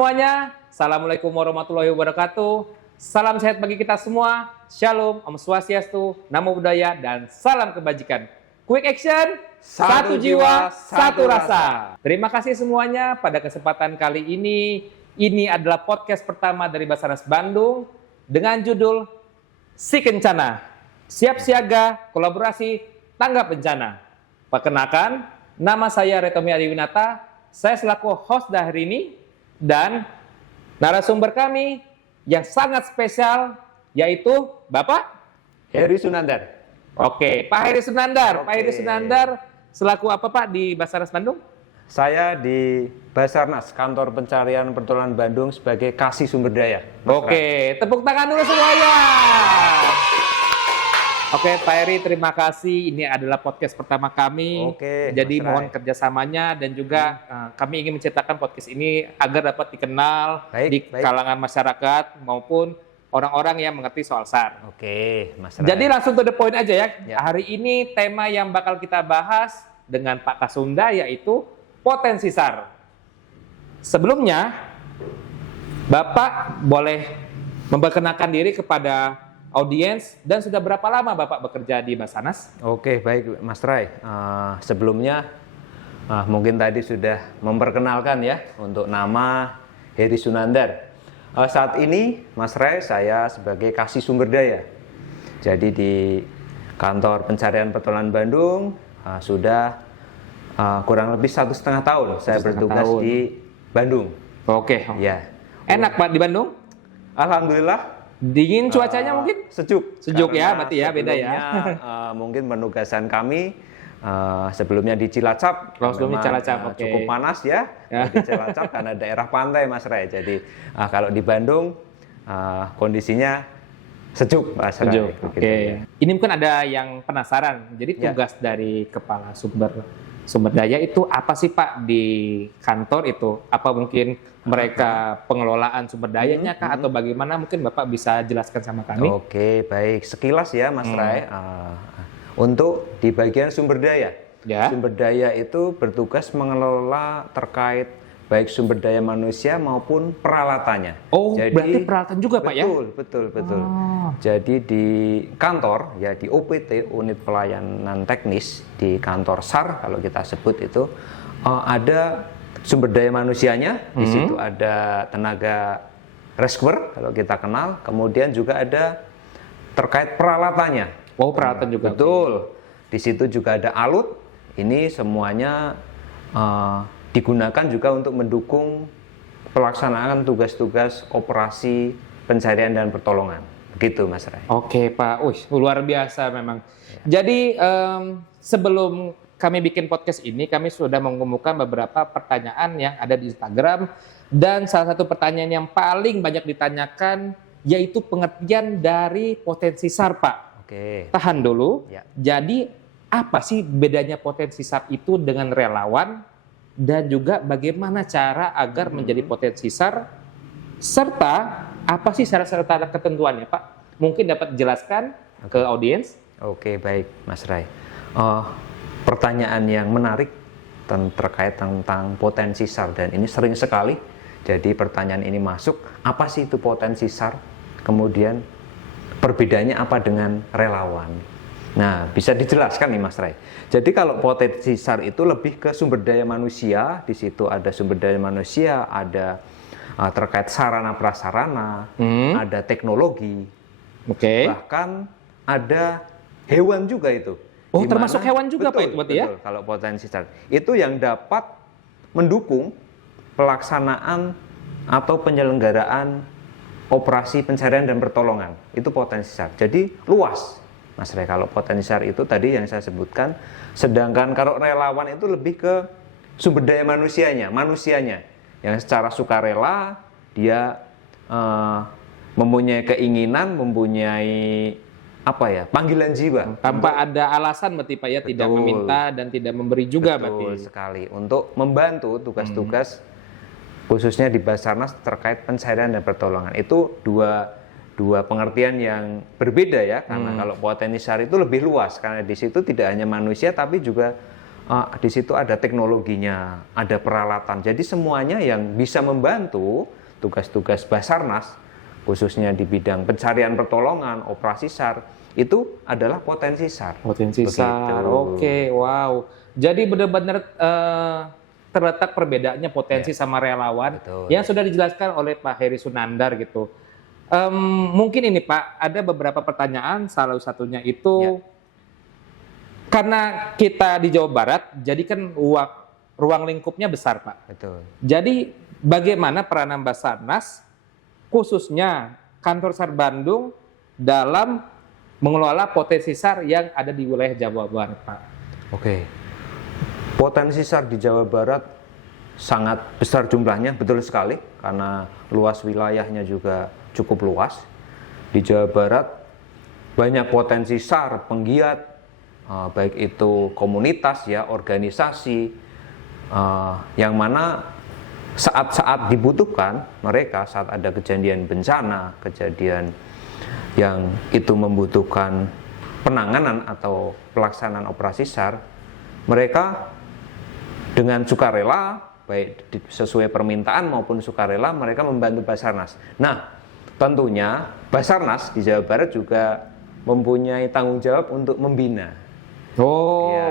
semuanya, Assalamualaikum warahmatullahi wabarakatuh. Salam sehat bagi kita semua. Shalom, Om Swastiastu, Namo Buddhaya, dan salam kebajikan. Quick action, satu jiwa, satu rasa. Terima kasih semuanya pada kesempatan kali ini. Ini adalah podcast pertama dari Basarnas Bandung dengan judul Si Kencana, Siap Siaga, Kolaborasi, Tanggap Bencana. Perkenalkan, nama saya Retomi Adiwinata. Saya selaku host hari ini dan narasumber kami yang sangat spesial yaitu Bapak Heri Sunandar. Oke, Pak Heri Sunandar. Oke. Pak Heri Sunandar selaku apa Pak di Basarnas Bandung? Saya di Basarnas, Kantor Pencarian Pertolongan Bandung sebagai Kasih Sumber Daya. Oke, tepuk tangan dulu semuanya. Oke, Pak Heri, terima kasih. Ini adalah podcast pertama kami. Oke, jadi Mas mohon Rai. kerjasamanya dan juga kami ingin menciptakan podcast ini agar dapat dikenal Baik. di kalangan masyarakat maupun orang-orang yang mengerti soal SAR. Oke, Mas Rai. Jadi langsung to the point aja ya. Ya. Hari ini tema yang bakal kita bahas dengan Pak Kasunda yaitu potensi SAR. Sebelumnya, Bapak boleh memperkenalkan diri kepada audiens dan sudah berapa lama Bapak bekerja di Basarnas? Oke, baik Mas Rai. Sebelumnya mungkin tadi sudah memperkenalkan ya untuk nama Heri Sunandar. Saat ini Mas Rai saya sebagai Kasih Sumber Daya. Jadi di Kantor Pencarian Pertolongan Bandung sudah kurang lebih 1,5 tahun saya 1,5 bertugas tahun. di Bandung. Oke. Ya. Enak Pak di Bandung? Alhamdulillah. Dingin cuacanya mungkin? Sejuk. Sejuk ya, Karena berarti ya, beda ya. sebelumnya, mungkin penugasan kami sebelumnya di Cilacap. Sebelumnya memang, Cilacap, oke. cukup panas ya, Ya. di Cilacap karena daerah pantai Mas Ray. Jadi kalau di Bandung kondisinya sejuk Mas Ray. Sejuk. Begitu, Oke. ya. Ini mungkin ada yang penasaran. Jadi Ya. tugas dari kepala sumber daya itu apa sih Pak di kantor itu? Apa mungkin mereka pengelolaan sumber dayanya kah atau bagaimana? Mungkin Bapak bisa jelaskan sama kami. Oke, baik. Sekilas ya Mas Ray. Untuk di bagian sumber daya. Ya. Sumber daya itu bertugas mengelola terkait baik sumber daya manusia maupun peralatannya. Oh, berarti peralatan juga Pak ya? Betul. Oh. Jadi di kantor, ya di OPT, Unit Pelayanan Teknis, di kantor SAR kalau kita sebut itu, ada sumber daya manusianya, di situ ada tenaga rescuer kalau kita kenal, kemudian juga ada terkait peralatannya. Oh, peralatan juga. Betul. Di situ juga ada alut. Ini semuanya digunakan juga untuk mendukung pelaksanaan tugas-tugas operasi pencarian dan pertolongan. Begitu Mas Ray. Oke Pak, luar biasa memang. Jadi sebelum kami bikin podcast ini, kami sudah mengumpulkan beberapa pertanyaan yang ada di Instagram. Dan salah satu pertanyaan yang paling banyak ditanyakan yaitu pengertian dari potensi SAR Pak. Oke. Tahan dulu. Ya. Jadi apa sih bedanya potensi SAR itu dengan relawan? Dan juga bagaimana cara agar menjadi potensi SAR? Serta apa sih syarat-syarat ketentuannya Pak? Mungkin dapat dijelaskan ke audiens? Oke, baik Mas Ray. Pertanyaan yang menarik terkait tentang potensi SAR dan ini sering sekali. Jadi pertanyaan ini masuk, apa sih itu potensi SAR? Kemudian perbedaannya apa dengan relawan? Nah, bisa dijelaskan nih Mas Ray. Jadi kalau potensi SAR itu lebih ke sumber daya manusia, di situ ada sumber daya manusia, ada terkait sarana prasarana, ada teknologi, Oke. bahkan ada hewan juga itu. Oh, Di mana- termasuk hewan juga Pak itu berarti ya? Betul, kalau potensi SAR. Itu yang dapat mendukung pelaksanaan atau penyelenggaraan operasi pencarian dan pertolongan. Itu potensi SAR. Jadi luas, Mas Ray. Kalau potensi SAR itu tadi yang saya sebutkan. Sedangkan kalau relawan itu lebih ke sumber daya manusianya. Yang secara sukarela dia mempunyai keinginan, mempunyai panggilan jiwa. Tanpa ada alasan berarti Pak ya, tidak Betul. meminta dan tidak memberi juga Betul berarti. sekali. Untuk membantu tugas-tugas khususnya di Basarnas terkait pencarian dan pertolongan. Itu dua pengertian yang berbeda ya, karena kalau potensi SAR itu lebih luas karena di situ tidak hanya manusia tapi juga di situ ada teknologinya, ada peralatan. Jadi semuanya yang bisa membantu tugas-tugas Basarnas, khususnya di bidang pencarian pertolongan, operasi SAR, itu adalah potensi SAR. Potensi Begitu. SAR, oke, wow. Jadi benar-benar terletak perbedaannya potensi sama relawan Betul. yang sudah dijelaskan oleh Pak Heri Sunandar gitu. Mungkin ini Pak, ada beberapa pertanyaan, salah satunya itu karena kita di Jawa Barat, jadi kan ruang lingkupnya besar Pak. Betul. Jadi bagaimana peranan Basarnas, khususnya kantor SAR Bandung dalam mengelola potensi SAR yang ada di wilayah Jawa Barat Pak? Oke. Potensi SAR di Jawa Barat sangat besar jumlahnya, betul sekali, karena luas wilayahnya juga cukup luas. Di Jawa Barat banyak potensi SAR, penggiat, baik itu komunitas ya, organisasi, yang mana saat-saat dibutuhkan mereka, saat ada kejadian bencana, kejadian yang itu membutuhkan penanganan atau pelaksanaan operasi SAR, mereka dengan sukarela, baik sesuai permintaan maupun sukarela, mereka membantu Basarnas. Nah, tentunya Basarnas di Jawa Barat juga mempunyai tanggung jawab untuk membina.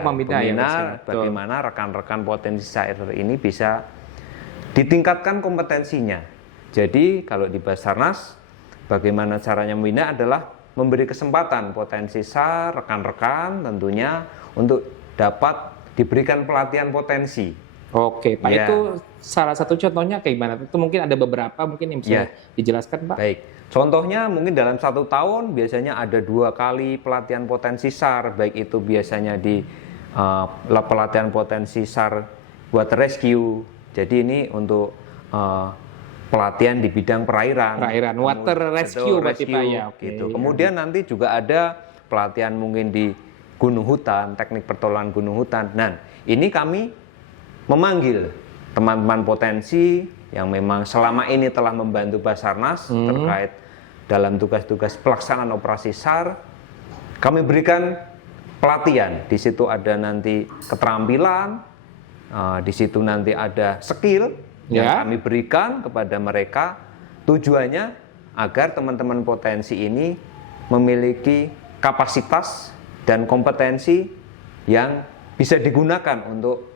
Membina Bagaimana rekan-rekan potensi SAR ini bisa ditingkatkan kompetensinya. Jadi kalau di Basarnas, bagaimana caranya membina adalah memberi kesempatan potensi SAR, rekan-rekan tentunya untuk dapat diberikan pelatihan potensi. Oke, Pak, itu salah satu contohnya kayak gimana? Itu mungkin ada beberapa mungkin yang bisa dijelaskan, Pak. Baik, contohnya mungkin dalam 1 tahun biasanya ada 2 kali pelatihan potensi SAR, baik itu biasanya di pelatihan potensi SAR water rescue. Jadi ini untuk pelatihan di bidang perairan. Water rescue berarti Pak ya. Gitu. Kemudian nanti juga ada pelatihan mungkin di gunung hutan, teknik pertolongan gunung hutan. Nah, ini kami memanggil teman-teman potensi yang memang selama ini telah membantu Basarnas terkait dalam tugas-tugas pelaksanaan operasi SAR. Kami berikan pelatihan. Di situ ada nanti keterampilan, di situ nanti ada skill yang kami berikan kepada mereka. Tujuannya agar teman-teman potensi ini memiliki kapasitas dan kompetensi yang bisa digunakan untuk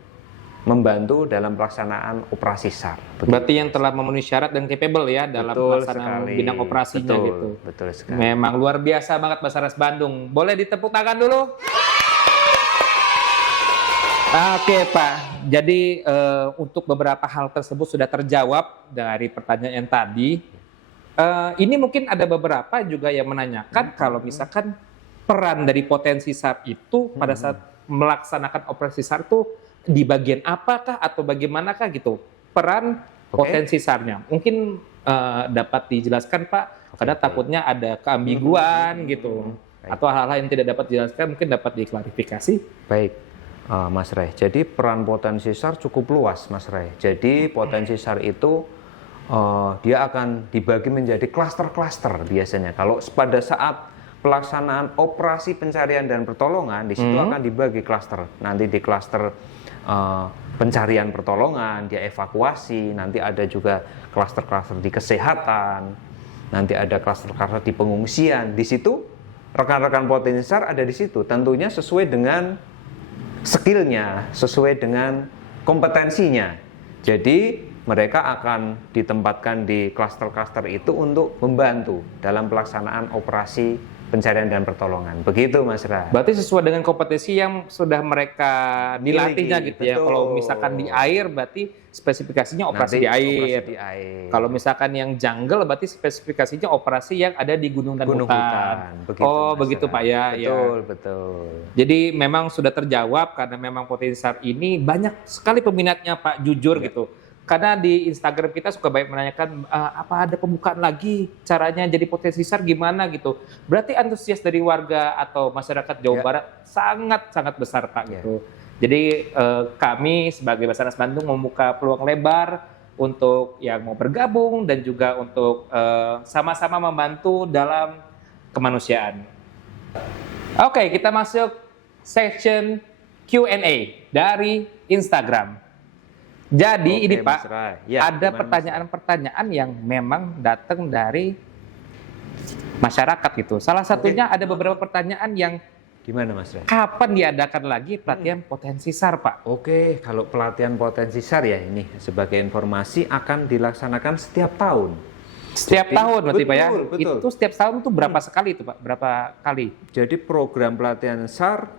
membantu dalam pelaksanaan operasi SAR. Berarti yang telah memenuhi syarat dan capable ya dalam pelaksanaan bidang operasinya gitu. Betul sekali. Memang luar biasa banget Basarnas Bandung. Boleh ditepuk tangan dulu? Oke Pak, jadi untuk beberapa hal tersebut sudah terjawab dari pertanyaan yang tadi. Ini mungkin ada beberapa juga yang menanyakan kalau misalkan peran dari potensi SAR itu pada saat melaksanakan operasi SAR itu di bagian apakah atau bagaimanakah gitu peran potensi SAR-nya. Mungkin dapat dijelaskan Pak, karena takutnya ada keambiguan gitu. Atau hal-hal yang tidak dapat dijelaskan mungkin dapat diklarifikasi. Baik. Mas Ray, jadi peran potensi SAR cukup luas Mas Ray. Jadi potensi SAR itu dia akan dibagi menjadi klaster-klaster biasanya. Kalau pada saat pelaksanaan operasi pencarian dan pertolongan, di situ akan dibagi klaster. Nanti di klaster pencarian pertolongan, dia evakuasi, nanti ada juga klaster-klaster di kesehatan, nanti ada klaster-klaster di pengungsian. Di situ rekan-rekan potensi SAR ada di situ, tentunya sesuai dengan skillnya, sesuai dengan kompetensinya. Jadi mereka akan ditempatkan di klaster-klaster itu untuk membantu dalam pelaksanaan operasi pencarian dan pertolongan. Begitu Mas Ra. Berarti sesuai dengan kompetensi yang sudah mereka dilatihnya gitu ya. Kalau misalkan di air berarti spesifikasinya operasi di air. Kalau misalkan yang jungle berarti spesifikasinya operasi yang ada di gunung dan hutan. Begitu Pak ya. Betul. Jadi memang sudah terjawab karena memang potensi SAR ini banyak sekali peminatnya Pak, jujur gitu. Karena di Instagram kita suka banyak menanyakan apa ada pembukaan lagi caranya jadi potensi SAR gimana gitu. Berarti antusias dari warga atau masyarakat Jawa Barat sangat besar Pak gitu. Jadi kami sebagai Basarnas Bandung membuka peluang lebar untuk yang mau bergabung dan juga untuk sama-sama membantu dalam kemanusiaan. Oke, kita masuk section Q&A dari Instagram. Jadi Oke, ini Mas Pak, Ray. Ya, ada gimana, pertanyaan-pertanyaan yang memang datang dari masyarakat gitu. Salah satunya ada beberapa pertanyaan yang Gimana Mas Ray? kapan diadakan lagi pelatihan potensi SAR, Pak? Oke, kalau pelatihan potensi SAR ya ini sebagai informasi akan dilaksanakan setiap tahun. Setiap Jadi, tahun berarti Pak ya? betul. Itu setiap tahun itu berapa sekali itu Pak? Berapa kali? Jadi program pelatihan SAR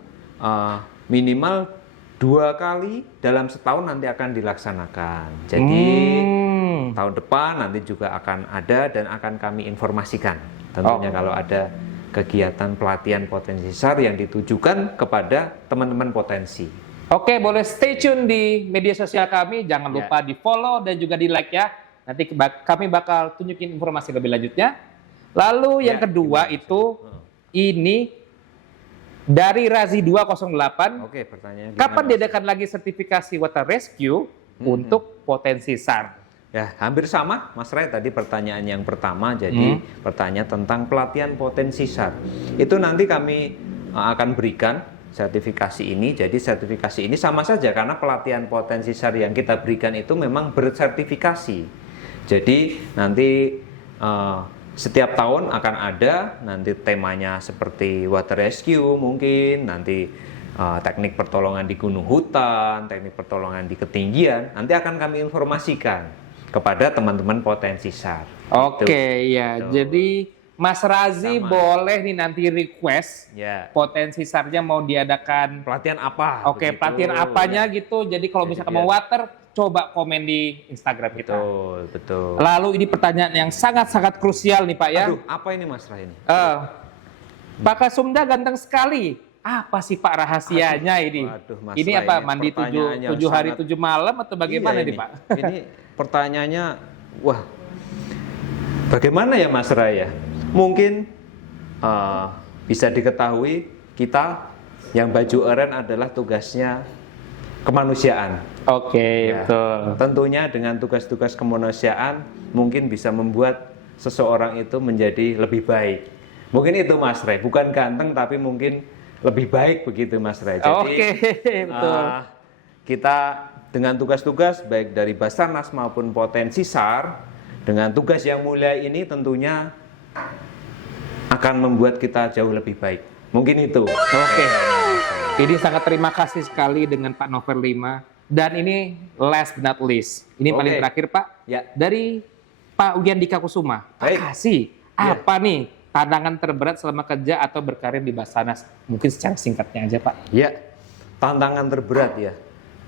minimal 2 kali dalam setahun nanti akan dilaksanakan. Jadi tahun depan nanti juga akan ada dan akan kami informasikan. Tentunya kalau ada kegiatan pelatihan potensi SAR yang ditujukan kepada teman-teman potensi. Oke, boleh stay tune di media sosial kami. Jangan lupa di follow dan juga di like ya. Nanti kami bakal tunjukin informasi lebih lanjutnya. Lalu yang kedua itu ini dari Razi 208. Oke, pertanyaannya Kapan diadakan lagi sertifikasi water rescue untuk potensi SAR? Ya, hampir sama Mas Ray tadi pertanyaan yang pertama. Jadi pertanyaan tentang pelatihan potensi SAR. Itu nanti kami akan berikan sertifikasi ini. Jadi sertifikasi ini sama saja karena pelatihan potensi SAR yang kita berikan itu memang bersertifikasi. Jadi nanti setiap tahun akan ada, nanti temanya seperti water rescue mungkin, nanti teknik pertolongan di gunung hutan, teknik pertolongan di ketinggian, nanti akan kami informasikan kepada teman-teman potensi SAR. Oke, ya. Tuh. Jadi Mas Razi boleh nih nanti request potensi SAR-nya mau diadakan pelatihan apa? Oke, begitu. pelatihan apanya gitu. Jadi kalau misalkan mau water, coba komen di Instagram kita. Betul. Lalu ini pertanyaan yang sangat-sangat krusial nih Pak ya. Aduh, apa ini Mas Ray ini? Pak Kasumda ganteng sekali. Apa sih Pak rahasianya ini? Waduh, Mas Ini Ray, apa? ini Mandi pertanyaannya 7 hari sangat- 7 malam atau bagaimana Iya nih Pak? Ini pertanyaannya, wah, bagaimana ya Mas Ray ya? Mungkin bisa diketahui kita yang baju oranye adalah tugasnya kemanusiaan. Oke, Ya, betul. tentunya dengan tugas-tugas kemanusiaan mungkin bisa membuat seseorang itu menjadi lebih baik. Mungkin itu Mas Ray, bukan ganteng tapi mungkin lebih baik begitu Mas Ray. Jadi, Oke, betul. Kita dengan tugas-tugas baik dari Basarnas maupun potensi SAR dengan tugas yang mulia ini tentunya akan membuat kita jauh lebih baik. Mungkin itu. Oke. Ini sangat terima kasih sekali dengan Pak Novel 5. Dan ini last but not least. Ini paling terakhir Pak. Ya. Dari Pak Ugyandika Kusuma. Baik. Pak Kasih, apa nih tantangan terberat selama kerja atau berkarir di Basarnas? Mungkin secara singkatnya aja Pak. Ya, tantangan terberat ya.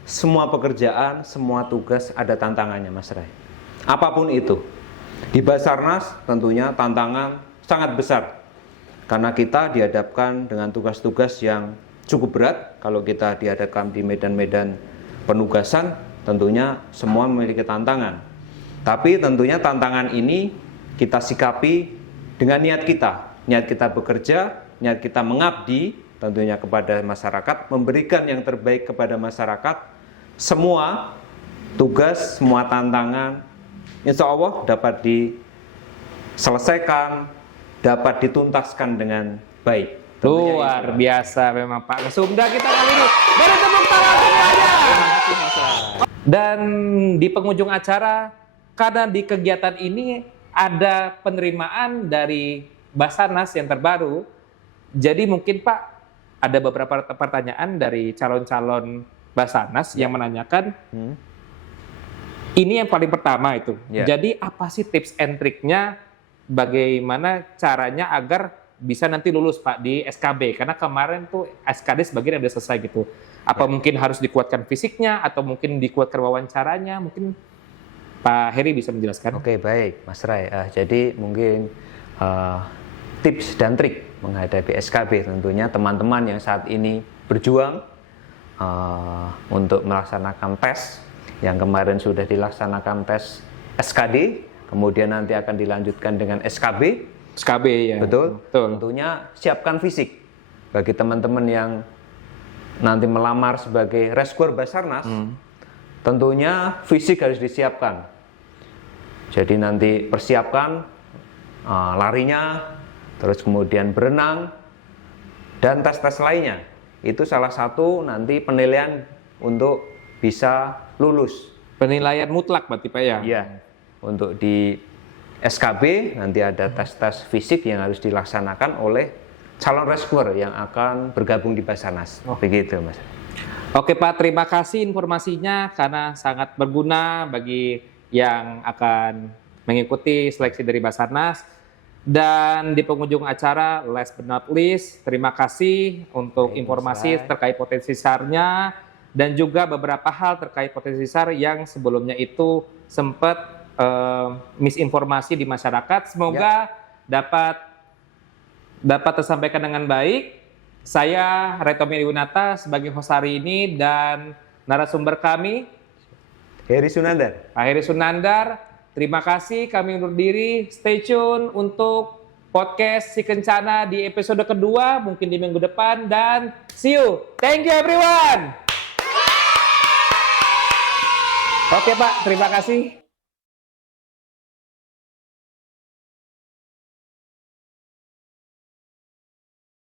Semua pekerjaan, semua tugas ada tantangannya Mas Ray. Apapun itu. Di Basarnas tentunya tantangan sangat besar. Karena kita dihadapkan dengan tugas-tugas yang cukup berat. Kalau kita dihadapkan di medan-medan penugasan, tentunya semua memiliki tantangan. Tapi tentunya tantangan ini kita sikapi dengan niat kita. Niat kita bekerja, niat kita mengabdi tentunya kepada masyarakat, memberikan yang terbaik kepada masyarakat. Semua tugas, semua tantangan, insya Allah dapat diselesaikan, dapat dituntaskan dengan baik. Luar biasa memang Pak Kasumda kita kali ini. Beri tepuk tangan semuanya. Dan di penghujung acara, karena di kegiatan ini ada penerimaan dari Basarnas yang terbaru. Jadi mungkin Pak ada beberapa pertanyaan dari calon-calon Basarnas yang menanyakan ini yang paling pertama itu. Jadi apa sih tips and triknya bagaimana caranya agar bisa nanti lulus Pak di SKB? Karena kemarin tuh SKD sebagian udah selesai gitu. Apa mungkin harus dikuatkan fisiknya atau mungkin dikuatkan wawancaranya? Mungkin Pak Heri bisa menjelaskan. Oke, baik Mas Ray. Jadi mungkin tips dan trik menghadapi SKB tentunya teman-teman yang saat ini berjuang untuk melaksanakan tes yang kemarin sudah dilaksanakan tes SKD, kemudian nanti akan dilanjutkan dengan SKB. SKB ya. Betul. Tentunya siapkan fisik bagi teman-teman yang nanti melamar sebagai rescuer Basarnas. Tentunya fisik harus disiapkan. Jadi nanti persiapkan larinya, terus kemudian berenang dan tes-tes lainnya. itu salah satu nanti penilaian untuk bisa lulus. Penilaian mutlak berarti Pak ya? Iya. Untuk di SKB nanti ada tes-tes fisik yang harus dilaksanakan oleh calon rescuer yang akan bergabung di Basarnas. Begitu, Mas. Oke Pak, terima kasih informasinya karena sangat berguna bagi yang akan mengikuti seleksi dari Basarnas. Dan di penghujung acara, last but not least, terima kasih untuk informasi terkait potensi SAR-nya dan juga beberapa hal terkait potensi SAR yang sebelumnya itu sempat misinformasi di masyarakat. Semoga dapat tersampaikan dengan baik. Saya Retomi Winata sebagai host hari ini dan narasumber kami Heri Sunandar. Pak Heri Sunandar. Terima kasih, kami undur diri. Stay tune untuk podcast Si Kencana di episode kedua, mungkin di minggu depan, dan see you. Thank you everyone. Oke Pak, terima kasih.